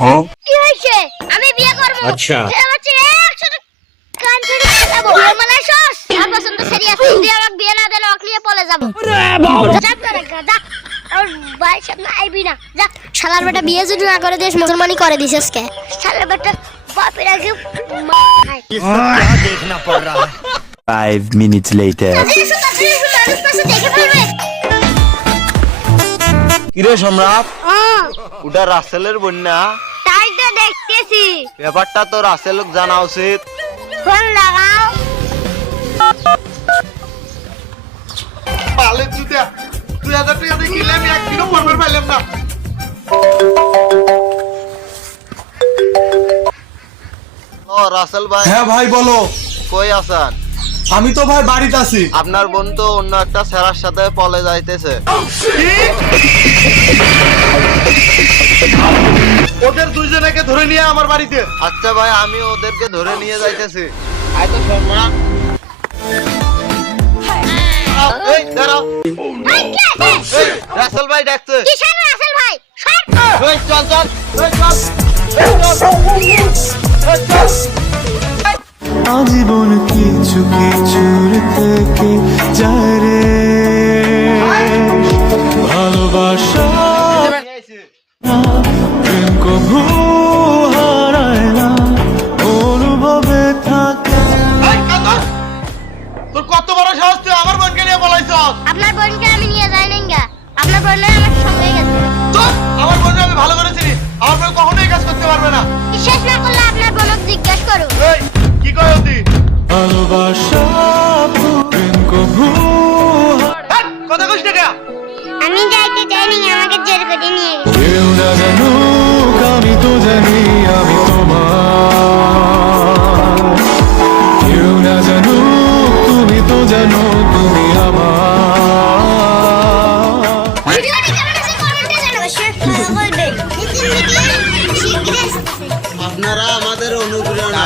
কি হইছে? আমি বিয়ে করব। আচ্ছা। বাচ্চা একসাথে কান ধরে যাব। বিয়ে মানে সস। আমার পছন্দ সিরিয়াস। যদি আমাকে বিয়ে না দিলে অকলিয়ে পলে যাব। যা করে গাদা। আর ভাই সামনে আইবি না। যা শালার বেটা বিয়ে যদি না করে দেশ মুসলমানি করে দিছিস কে? শালার বেটা বাপের আগে ये सब क्या देखना पड़ रहा है। 5 minutes later. কিরে সম্রাট, ওটা রাসেলের বন্যা? তাই তো দেখতেছি। ব্যাপারটা তো রাসেলক জানা উচিত। ফোন লাগাও। পালে তুই 2000 টাকা দিয়ে কিনলে আমি একদিনও পরবার পাইলাম না। ও রাসেল ভাই। হ্যাঁ ভাই বলো। কই আছেন? আমি তো ভাই বাড়িতে আছি। আপনার বোন তো অন্য একটা ছেলের সাথে পলে যাইতেছে। ওদের দুইজনকে ধরে নিয়ে আমার বাড়িতে। আচ্ছা ভাই, আমি ওদেরকে ধরে নিয়ে যাইতেছি। আয় তো সম্রাট। এই দাঁড়াও। এই, রাসেল ভাই ডাকছে। কিসের রাসেল ভাই? সর। এই চল চল। এই চল। এই চল। এই চল। আজীবন কিছু কিছুর থেকে যায় রে ভালোবাসা প্রেম কভু হারায় না অনুভবে থাকে। তোর কত বড় সাহস, তুই আমার বোনকে নিয়ে বলাইছ? আপনার বোনকে আমি নিয়ে যাই না। আপনার বোন আমার সঙ্গে গেছে। চুপ! আমার বোনকে আমি ভালো করে চিনি। আমার বোন কখনোই কাজ করতে পারবে না। বিশ্বাস না করলে আপনার বোনকে জিজ্ঞেস করুন। এই কি কয় তুই? ভালোবাসা প্রেম কভু কথা কইস না কে? আমি যাইতে চাইনি, আমাকে জোর করে নিয়ে গেছে। কেউ না জানুক আমি তো জানি আমি তোমার। কেউ না জানুক তুমি তো জানো তুমি আমার। ভিডিওটি কেমন হয়েছে কমেন্টে জানাবেন। আপনারা আমাদের অনুপ্রেরণা।